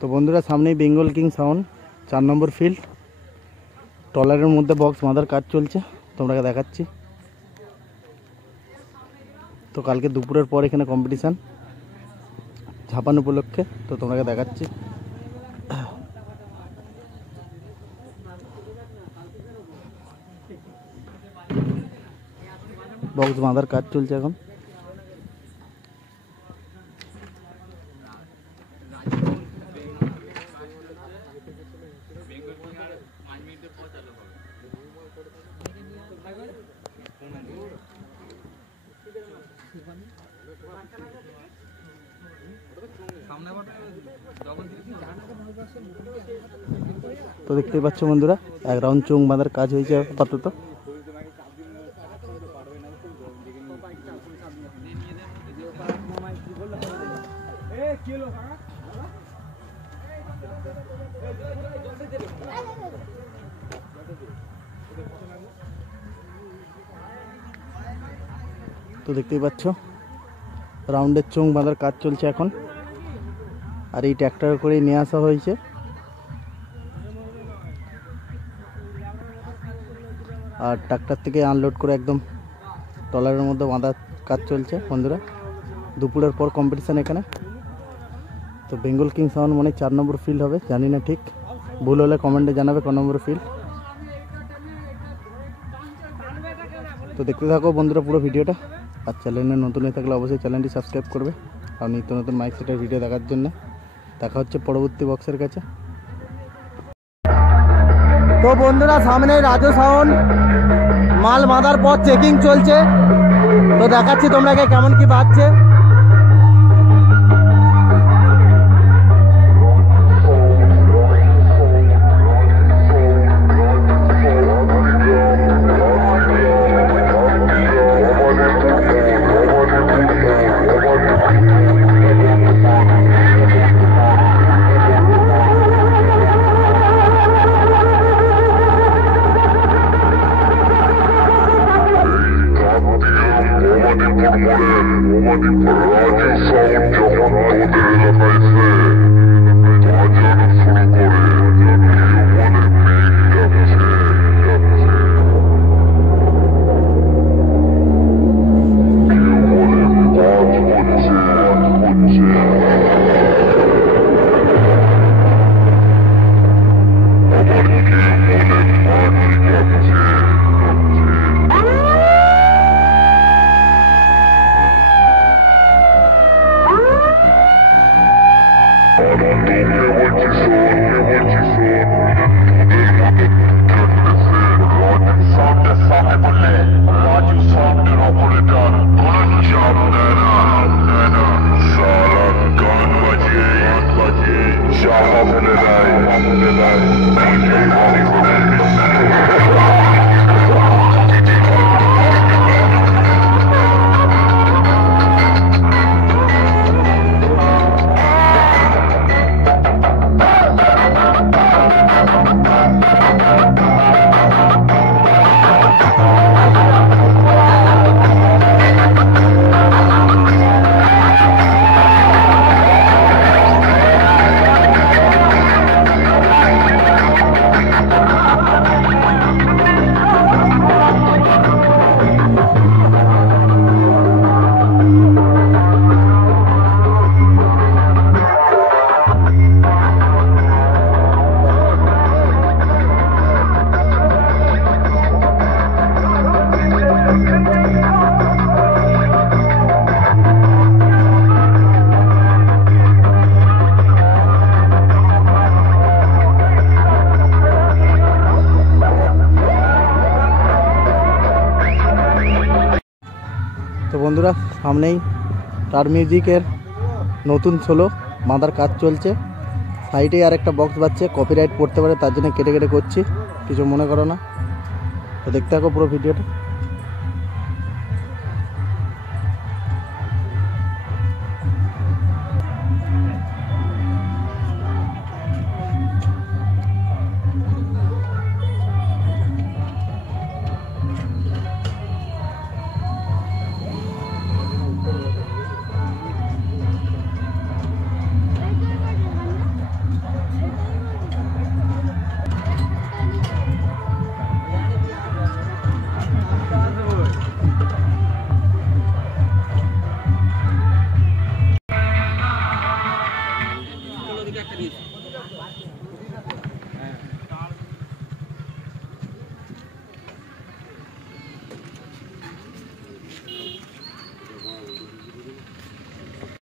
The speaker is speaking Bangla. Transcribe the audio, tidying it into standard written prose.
তো বন্ধুরা সামনেই বেঙ্গল কিং সাউন্ড 4 নম্বর ফিল্ড ট্রলারের মধ্যে বক্স বাঁধার কাজ চলছে, তোমরা দেখাচ্ছি। তো কালকে দুপুরের পর এখানে কম্পিটিশান ঝাপান উপলক্ষে, তো তোমরা দেখাচ্ছি। বক্স বাঁধার কাজ চলছে এখন। তো দেখতেই পাচ্ছ বন্ধুরা, এক রাউন্ড চোং বাঁধার কাজ হয়েছে আপাতত। তো দেখতেই পাচ্ছ রাউন্ডের চোং বাঁধার কাজ চলছে এখন, আর এই ট্র্যাক্টর করেই নিয়ে আসা হয়েছে। আর ট্রাক্টর থেকে আনলোড করে একদম ট্রলারের মধ্যে বাঁধার কাজ চলছে বন্ধুরা। দুপুরের পর কম্পিটিশান এখানে। তো বেঙ্গল কিং সাউন্ড মানে 4 নম্বর ফিল্ড হবে, জানি না ঠিক, ভুল হলে কমেন্টে জানাবে ক নম্বর ফিল্ড। তো দেখতে থাকো বন্ধুরা পুরো ভিডিওটা, আর চ্যানেলে নতুন হয়ে থাকলে অবশ্যই চ্যানেলটি সাবস্ক্রাইব করবে আর নিত্য নতুন মাইক সেটের ভিডিও দেখার জন্য। দেখা হচ্ছে পরবর্তী বক্সের কাছে। তো বন্ধুরা সামনে রাজু সাউন্ড মাল বাঁধার পর চেকিং চলছে, তো দেখাচ্ছি তোমরাকে কেমন কি বাজছে। তো বন্ধুরা সামনেই স্টার মিউজিকের নতুন সোলো বাঁধার কাজ চলছে। সাইডে আর একটা বক্স বাজছে, কপিরাইট পড়তে পারে, তার জন্য কেটে কেটে করছি, কিছু মনে করো না। তো দেখতে থাকো পুরো ভিডিওটা।